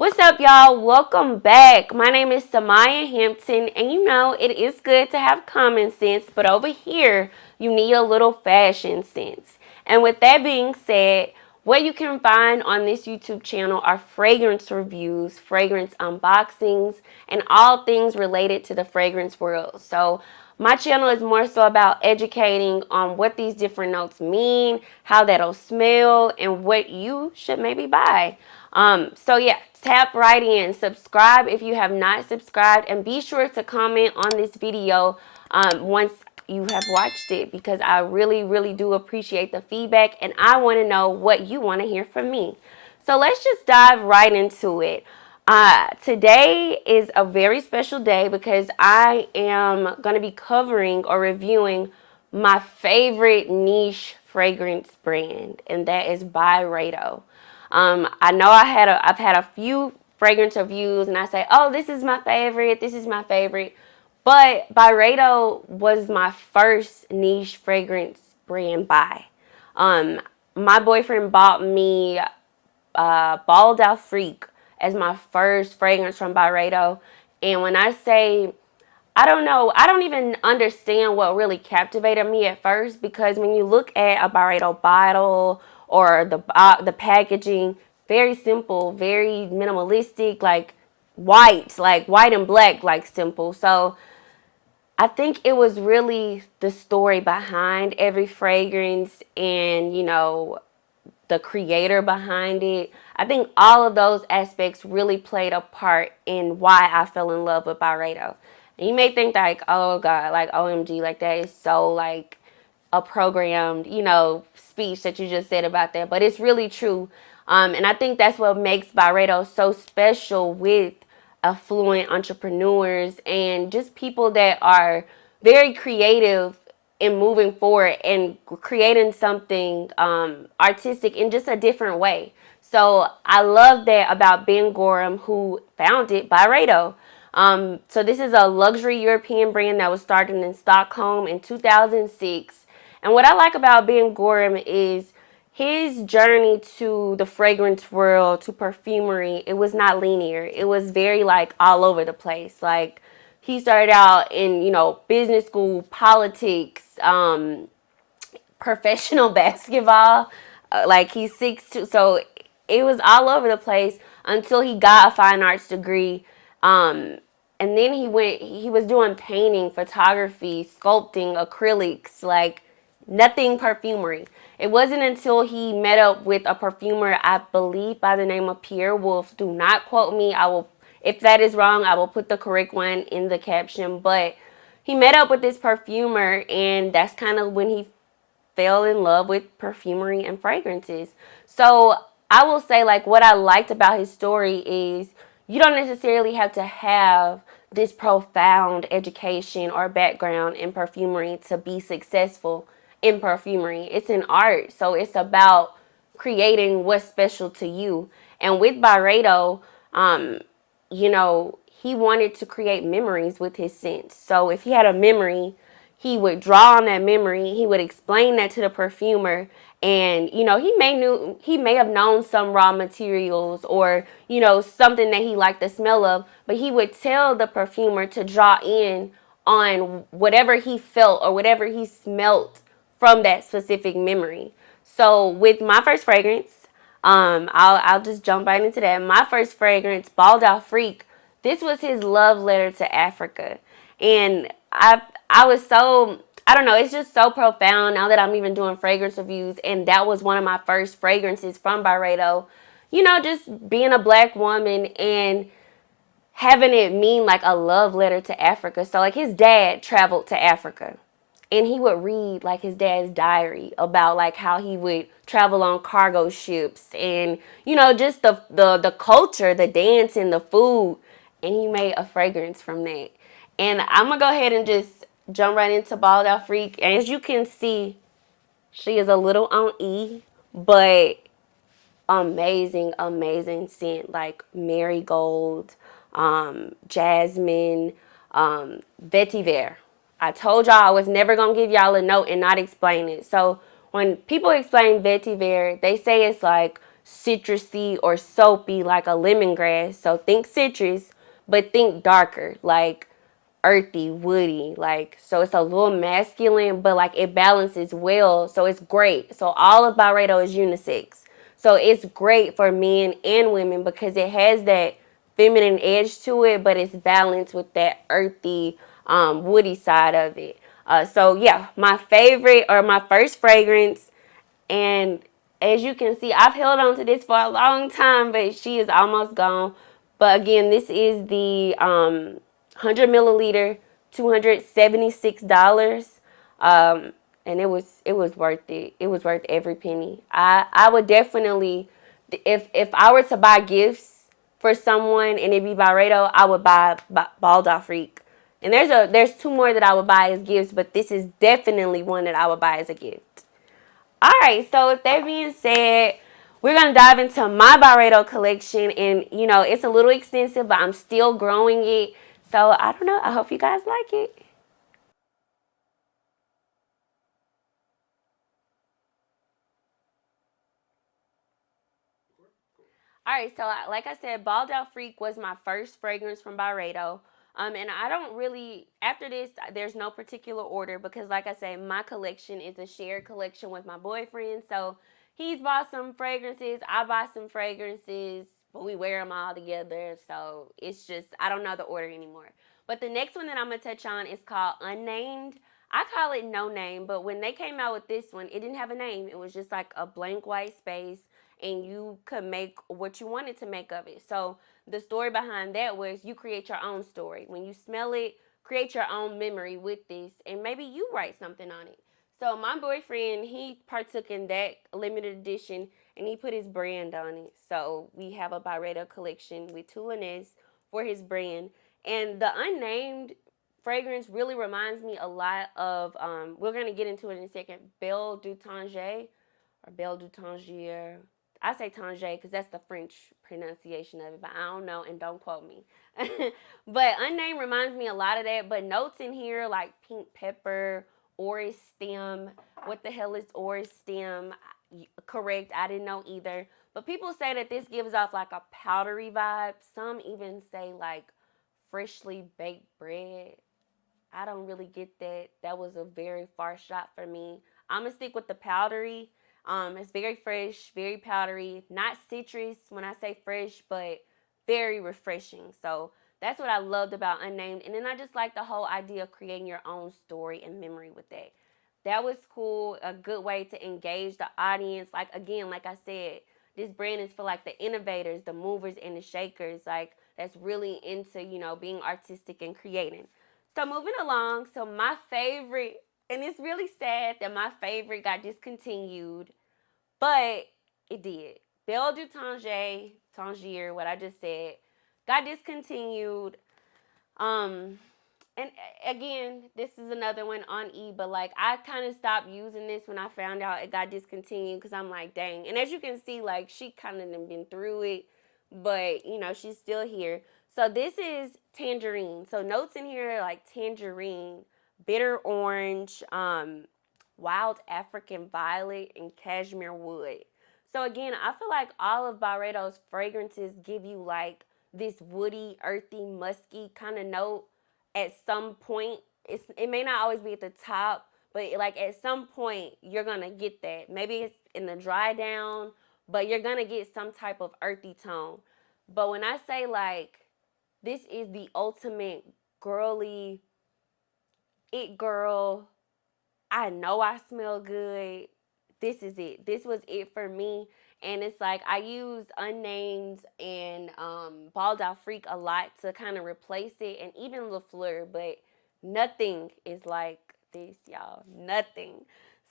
What's up, y'all? Welcome back. My name is Samaya Hampton, and it is good to have common sense, but over here, you need a little fashion sense. And with that being said, what you can find on this YouTube channel are fragrance reviews, fragrance unboxings, and all things related to the fragrance world. So, my channel is more so about educating on what these different notes mean, how that'll smell, and what you should maybe buy. So yeah, tap right in, subscribe if you have not subscribed, and be sure to comment on this video once you have watched it, because I really, really do appreciate the feedback, and I want to know what you want to hear from me. So let's just dive right into it. Today is a very special day because I am going to be covering or reviewing my favorite niche fragrance brand, and that is Byredo. I know I've had a few fragrance reviews, and I say, oh, this is my favorite, this is my favorite. But Byredo was my first niche fragrance brand buy. My boyfriend bought me Balled Out Freak as my first fragrance from Byredo. And when I say, I don't know, I don't even understand what really captivated me at first, because when you look at a Byredo bottle or the packaging, very simple, very minimalistic, like white and black, like simple. So I think it was really the story behind every fragrance and, the creator behind it. I think all of those aspects really played a part in why I fell in love with Byredo. And you may think like, oh God, like OMG, like that is so like a programmed, speech that you just said about that. But it's really true. And I think that's what makes Byredo so special with affluent entrepreneurs and just people that are very creative in moving forward and creating something artistic in just a different way. So I love that about Ben Gorham, who founded Byredo. So this is a luxury European brand that was started in Stockholm in 2006. And what I like about Ben Gorham is his journey to the fragrance world, to perfumery. It was not linear. It was very like all over the place. Like he started out in, business school, politics, professional basketball. Like he's 6'2", so it was all over the place until he got a fine arts degree. And then he was doing painting, photography, sculpting, acrylics, like nothing perfumery. It wasn't until he met up with a perfumer, I believe by the name of Pierre Wolf. Do not quote me. If that is wrong, I will put the correct one in the caption. But he met up with this perfumer, and that's kind of when he fell in love with perfumery and fragrances. So I will say, like, what I liked about his story is you don't necessarily have to have this profound education or background in perfumery to be successful in perfumery. It's an art, so it's about creating what's special to you. And with Byredo, he wanted to create memories with his scents. So if he had a memory, he would draw on that memory. He would explain that to the perfumer, and he may have known some raw materials or something that he liked the smell of, but he would tell the perfumer to draw in on whatever he felt or whatever he smelt from that specific memory. So with my first fragrance, I'll just jump right into that. My first fragrance, Balled Out Freak, this was his love letter to Africa. And I was so, I don't know, it's just so profound now that I'm even doing fragrance reviews. And that was one of my first fragrances from Byredo. Just being a black woman and having it mean like a love letter to Africa. So like his dad traveled to Africa, and he would read like his dad's diary about like how he would travel on cargo ships and just the culture, the dance and the food, and he made a fragrance from that. And I'm gonna go ahead and just jump right into Balled Out Freak. And as you can see, she is a little on E, but amazing, amazing scent, like marigold, jasmine, vetiver. I told y'all I was never going to give y'all a note and not explain it. So when people explain vetiver, they say it's like, citrusy or soapy like a lemongrass. So think citrus, but think darker, like earthy, woody, like, so it's a little masculine, but like it balances well, so it's great. So all of Byredo is unisex, so it's great for men and women because it has that feminine edge to it, but it's balanced with that earthy, woody side of it. So yeah, my favorite or my first fragrance, and as you can see, I've held on to this for a long time, but she is almost gone. But again, this is the 100 milliliter, $276. And it was worth it. It was worth every penny. I would definitely, if I were to buy gifts for someone and it be Byredo, I would buy Bald Freak. And there's two more that I would buy as gifts, but this is definitely one that I would buy as a gift. All right, so with that being said, we're going to dive into my Byredo collection. And, it's a little extensive, but I'm still growing it. So, I don't know. I hope you guys like it. All right, so like I said, Balled Out Freak was my first fragrance from Byredo. And I don't really, after this, there's no particular order because, like I said, my collection is a shared collection with my boyfriend. So he's bought some fragrances, I bought some fragrances, but we wear them all together. So it's just, I don't know the order anymore. But the next one that I'm going to touch on is called Unnamed. I call it No Name, but when they came out with this one, it didn't have a name. It was just like a blank white space, and you could make what you wanted to make of it. So the story behind that was you create your own story. When you smell it, create your own memory with this, and maybe you write something on it. So my boyfriend, he partook in that limited edition, and he put his brand on it. So we have a Byredo collection with Tulanese for his brand. And the Unnamed fragrance really reminds me a lot of, we're going to get into it in a second, Belle du Tangier, or Belle du Tangier. I say Tangier because that's the French pronunciation of it, but I don't know, and don't quote me. But Unnamed reminds me a lot of that, but notes in here like pink pepper, orris stem. What the hell is orris stem? Correct, I didn't know either. But people say that this gives off like a powdery vibe. Some even say like freshly baked bread. I don't really get that. That was a very far shot for me. I'm gonna stick with the powdery. It's very fresh, very powdery, not citrus when I say fresh, but very refreshing. So that's what I loved about Unnamed. And then I just like the whole idea of creating your own story and memory with that. That was cool, a good way to engage the audience. Like again, like I said, this brand is for like the innovators, the movers and the shakers, like that's really into, being artistic and creating. So moving along, so my favorite, and it's really sad that my favorite got discontinued, but it did. Belle du Tangier, what I just said, got discontinued. Um, and again, this is another one on E, but like I kind of stopped using this when I found out it got discontinued because I'm like, dang. And as you can see, like she kind of been through it, but she's still here. So this is tangerine. So notes in here are like tangerine, bitter orange, wild African violet, and cashmere wood. So again, I feel like all of Byredo's fragrances give you like this woody, earthy, musky kind of note at some point. It may not always be at the top, but like at some point you're gonna get that. Maybe it's in the dry down, but you're gonna get some type of earthy tone. But when I say like this is the ultimate girly it girl, I know I smell good. This is it. This was it for me. And it's like I used Unnamed and Balled Out Freak a lot to kind of replace it, and even Fleur, but nothing is like this, y'all. Nothing.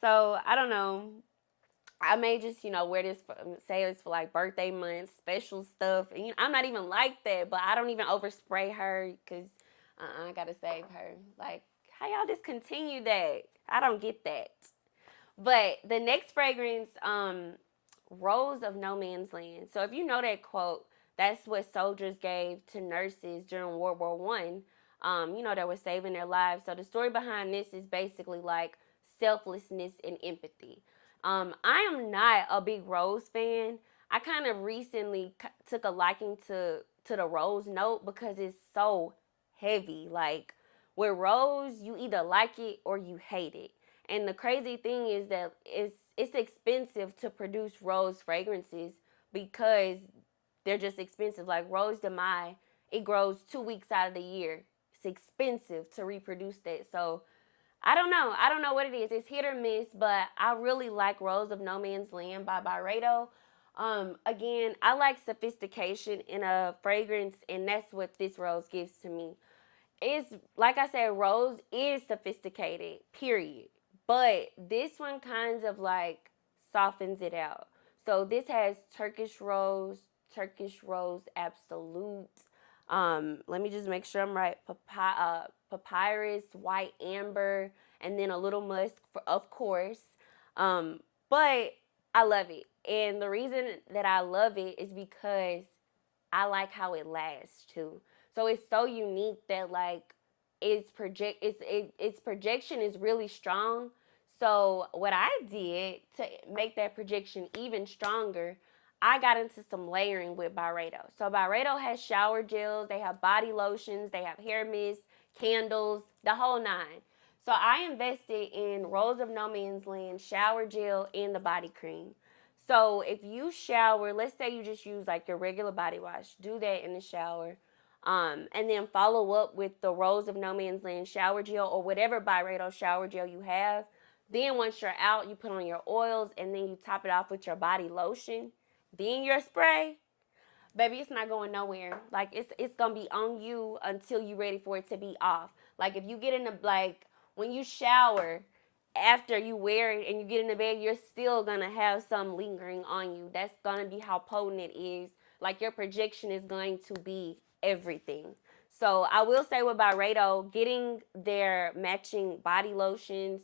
So I don't know. I may just, wear this for, say it's for like birthday month, special stuff. And I'm not even like that, but I don't even overspray her because I gotta save her. Like, how y'all discontinue that? I don't get that. But the next fragrance, Rose of No Man's Land. So if you know that quote, that's what soldiers gave to nurses during World War One. That were saving their lives. So the story behind this is basically like selflessness and empathy. I am not a big Rose fan. I kind of recently took a liking to the rose note because it's so heavy. Like with rose, you either like it or you hate it. And the crazy thing is that it's expensive to produce rose fragrances because they're just expensive. Like Rose de Mai, it grows 2 weeks out of the year. It's expensive to reproduce that. So I don't know. I don't know what it is. It's hit or miss, but I really like Rose of No Man's Land by Byredo. Again, I like sophistication in a fragrance, and that's what this rose gives to me. It's like I said, rose is sophisticated, period. But this one kind of like softens it out. So this has Turkish rose absolute. Let me just make sure I'm right. Papyrus, white amber, and then a little musk, of course. But I love it, and the reason that I love it is because I like how it lasts too. So it's so unique that like its projection is really strong. So what I did to make that projection even stronger, I got into some layering with Byredo. So Byredo has shower gels, they have body lotions, they have hair mist, candles, the whole nine. So I invested in Rose of No Man's Land shower gel and the body cream. So if you shower, let's say you just use like your regular body wash, do that in the shower. And then follow up with the Rose of No Man's Land shower gel or whatever Byredo shower gel you have. Then once you're out, you put on your oils and then you top it off with your body lotion. Then your spray. Baby, it's not going nowhere. Like it's gonna be on you until you're ready for it to be off. Like if you get in the like when you shower, after you wear it and you get in the bed, you're still gonna have some lingering on you. That's gonna be how potent it is. Like your projection is going to be everything. So I will say with Byredo, getting their matching body lotions,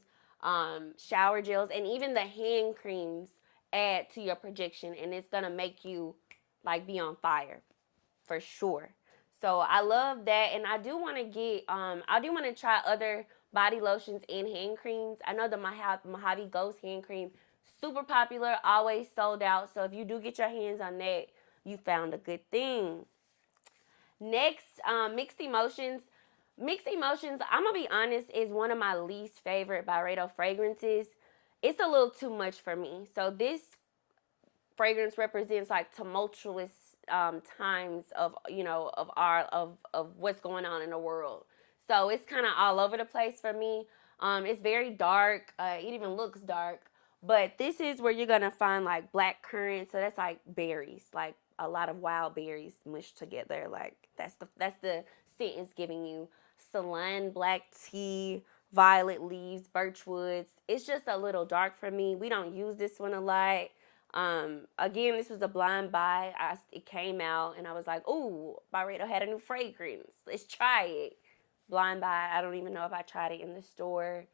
shower gels, and even the hand creams add to your projection, and it's gonna make you like be on fire for sure. So I love that, and I do want to get I do want to try other body lotions and hand creams. I know the Mojave Ghost hand cream, super popular, always sold out. So if you do get your hands on that, you found a good thing. Next, Mixed Emotions. Mixed Emotions, I'm gonna be honest, is one of my least favorite Byredo fragrances. It's a little too much for me. So this fragrance represents like tumultuous times of of what's going on in the world. So it's kind of all over the place for me. It's very dark. It even looks dark. But this is where you're gonna find like black currant. So that's like berries, like a lot of wild berries mushed together. Like that's the scent it's giving you. Ceylon black tea, violet leaves, birch woods. It's just a little dark for me. We don't use this one a lot. Again, this was a blind buy. It came out and I was like, "Ooh, Byredo had a new fragrance. Let's try it." Blind buy. I don't even know if I tried it in the store.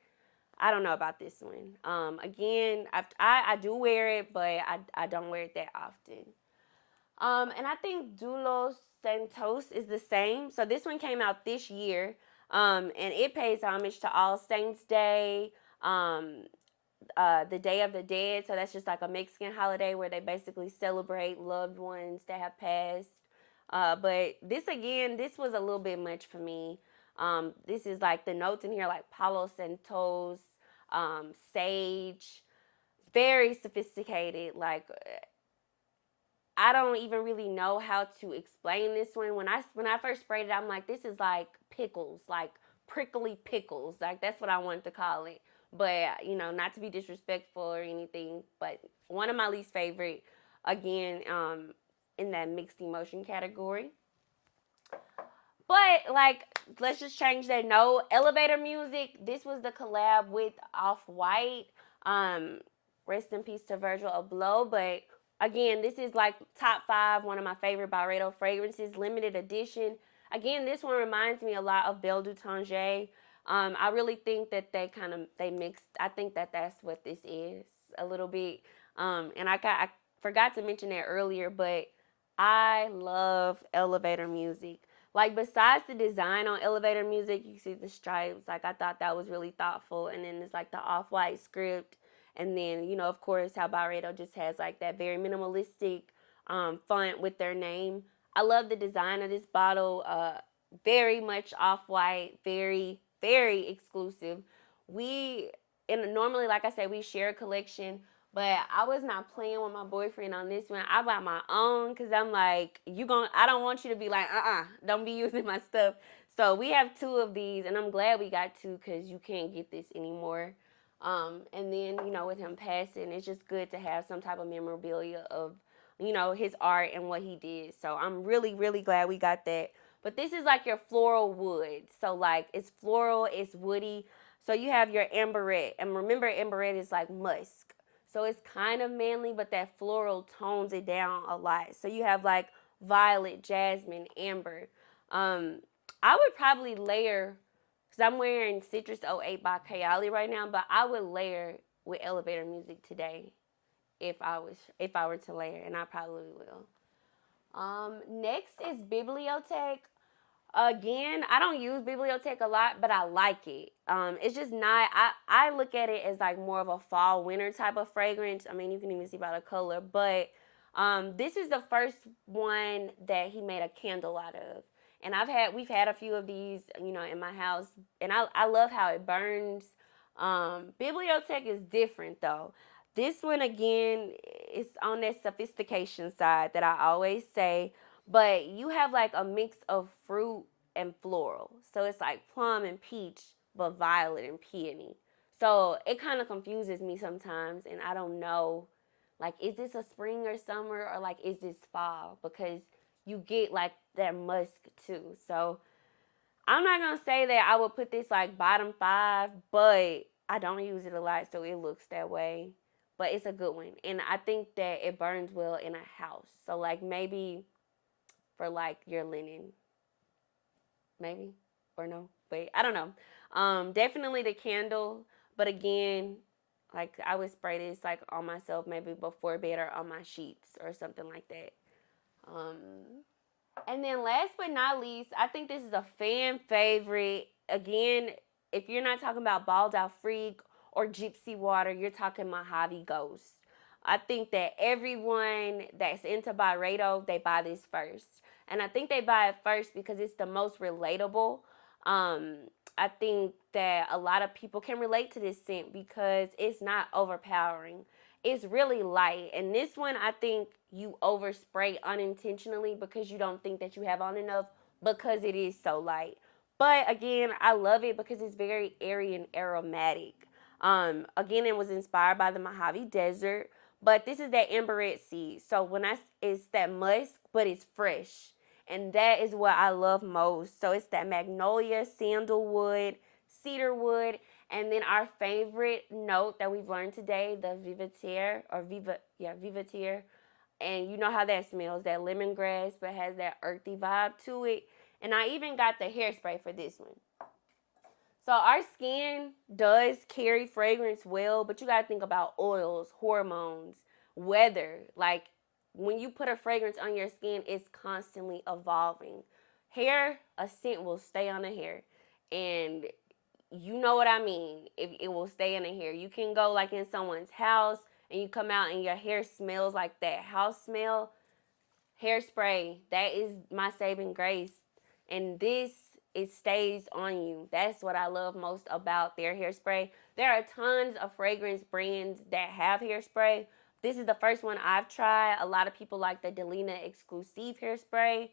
I don't know about this one. Again, I do wear it, but I don't wear it that often. And I think Dulos Centos is the same. So this one came out this year. And it pays homage to All Saints Day. The Day of the Dead. So that's just like a Mexican holiday where they basically celebrate loved ones that have passed. But this was a little bit much for me. This is like the notes in here, like Palo Santos, sage, very sophisticated. Like I don't even really know how to explain this one. When I first sprayed it, I'm like, this is like pickles, like prickly pickles. Like that's what I wanted to call it. But not to be disrespectful or anything, but one of my least favorite, again, in that mixed emotion category. But like, let's just change that note. Elevator music. This was the collab with Off White. Rest in peace to Virgil Abloh. But again, this is like top 5, one of my favorite Byredo fragrances, limited edition. Again, this one reminds me a lot of Belle du Tangier. I really think that they mixed. I think that that's what this is a little bit. And I forgot to mention that earlier, but I love elevator music. Like besides the design on elevator music, you see the stripes. Like I thought that was really thoughtful. And then it's like the off-white script. And then, of course, how Byredo just has like that very minimalistic font with their name. I love the design of this bottle. Very much off-white, very, very exclusive. We, and normally, like I said, we share a collection, but I was not playing with my boyfriend on this one. I bought my own because I'm like, I don't want you to be like, don't be using my stuff. So we have two of these, and I'm glad we got two because you can't get this anymore. And then, with him passing, it's just good to have some type of memorabilia of, his art and what he did. So I'm really, really glad we got that. But this is like your floral wood. So like it's floral, it's woody. So you have your amberette. And remember, amberette is like musk. So it's kind of manly, but that floral tones it down a lot. So you have like violet, jasmine, amber. I would probably layer, because I'm wearing Citrus '08 by Kayali right now, but I would layer with elevator music today if I were to layer, and I probably will. Next is bibliotech. Again, I don't use bibliotech a lot, but I like it. It's just not. I look at it as like more of a fall winter type of fragrance. I mean, you can even see by the color, but this is the first one that he made a candle out of. And we've had a few of these, in my house, and I love how it burns. Bibliotech is different though. This one again is on that sophistication side that I always say, but you have like a mix of fruit and floral. So it's like plum and peach, but violet and peony. So it kind of confuses me sometimes, and I don't know, like, is this a spring or summer, or like, is this fall? Because you get like that musk too. So I'm not gonna say that I would put this like bottom 5, but I don't use it a lot, so it looks that way. But it's a good one, and I think that it burns well in a house. So like maybe for like your linen, maybe, or no, but I don't know. Definitely the candle, but again, like I would spray this like on myself maybe before bed or on my sheets or something like that. And then last but not least, I think this is a fan favorite. Again, if you're not talking about Balled Out Freak or Gypsy Water, you're talking Mojave Ghost. I think that everyone that's into Byredo, they buy this first. And I think they buy it first because it's the most relatable. I think that a lot of people can relate to this scent because it's not overpowering. It's really light. And this one, I think you overspray unintentionally because you don't think that you have on enough because it is so light. But again, I love it because it's very airy and aromatic. Again, it was inspired by the Mojave Desert, but this is that amberette seed. So it's that musk, but it's fresh. And that is what I love most. So it's that magnolia, sandalwood, cedarwood, and then our favorite note that we've learned today, the Vivateer. And you know how that smells, that lemongrass, but has that earthy vibe to it. And I even got the hairspray for this one. So our skin does carry fragrance well, but you got to think about oils, hormones, weather. Like when you put a fragrance on your skin, it's constantly evolving. Hair, a scent will stay on the hair. And you know what I mean. If it will stay in the hair. You can go like in someone's house and you come out and your hair smells like that house smell. Hairspray, that is my saving grace. And it stays on you. That's what I love most about their hairspray. There are tons of fragrance brands that have hairspray. This is the first one I've tried. A lot of people like the Delina Exclusive hairspray.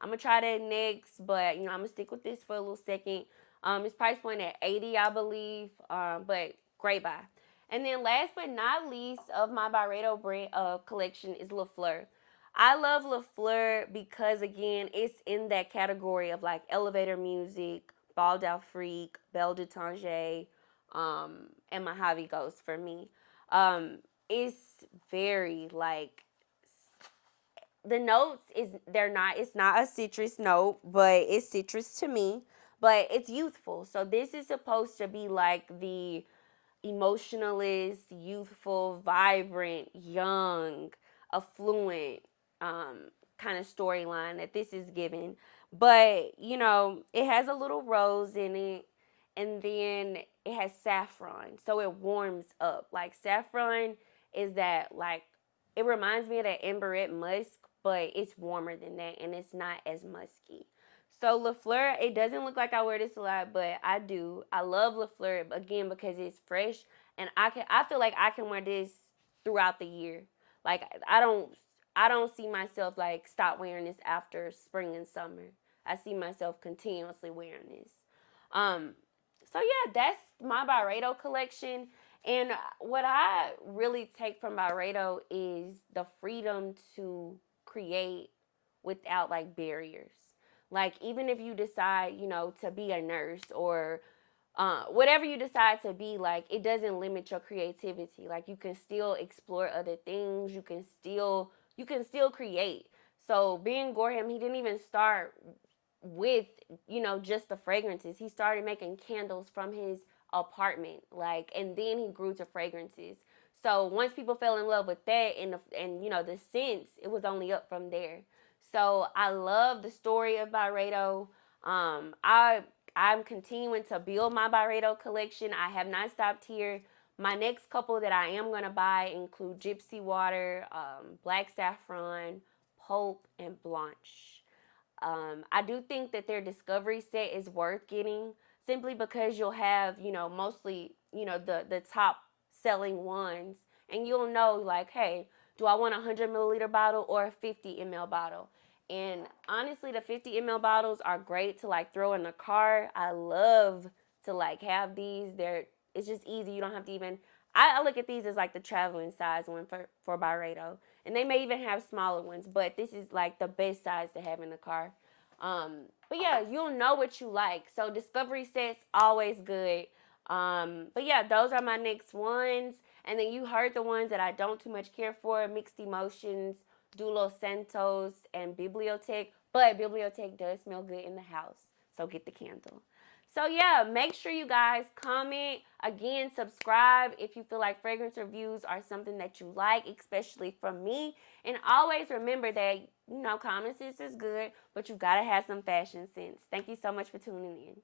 I'm going to try that next, but I'm going to stick with this for a little second. It's price point at $80, I believe, but great buy. And then last but not least of my Byredo brand collection is Fleur. I love Fleur because, again, it's in that category of like elevator music, Balled Out Freak, Belle de Tangier, and Mojave Ghost for me. It's very like the notes it's not a citrus note, but it's citrus to me, but it's youthful. So this is supposed to be like the emotionalist, youthful, vibrant, young, affluent kind of storyline that this is giving. But, it has a little rose in it, and then it has saffron. So it warms up. Like saffron is that like it reminds me of that amberette musk, but it's warmer than that and it's not as musky. So LaFleur, it doesn't look like I wear this a lot, but I do. I love LaFleur again because it's fresh, and I feel like I can wear this throughout the year. Like I don't see myself like stop wearing this after spring and summer. I see myself continuously wearing this. Um, so yeah, that's my Byredo collection. And what I really take from Byredo is the freedom to create without like barriers. Like even if you decide, to be a nurse or whatever you decide to be, like it doesn't limit your creativity. Like you can still explore other things. You can still create. So being Gorham, he didn't even start with just the fragrances. He started making candles from his apartment, like, and then he grew to fragrances. So once people fell in love with that and the scents, it was only up from there. So I love the story of Byredo. I'm continuing to build my Byredo collection. I have not stopped here. My next couple that I am going to buy include Gypsy Water, Black Saffron, Pope, and Blanche. I do think that their discovery set is worth getting simply because you'll have, mostly, the top selling ones. And you'll know, like, hey, do I want a 100 milliliter bottle or a 50 ml bottle? And honestly, the 50 ml bottles are great to like throw in the car. I love to like have these. It's just easy. You don't have to even. I look at these as like the traveling size one for Byredo, and they may even have smaller ones, but this is like the best size to have in the car. But yeah, you'll know what you like. So discovery sets always good. But yeah, those are my next ones. And then you heard the ones that I don't too much care for: Mixed Emotions, Dulos Centos, and Bibliotech. But Bibliotech does smell good in the house, so get the candle. So yeah, make sure you guys comment. Again, subscribe if you feel like fragrance reviews are something that you like, especially from me. And always remember that, common sense is good, but you gotta have some fashion sense. Thank you so much for tuning in.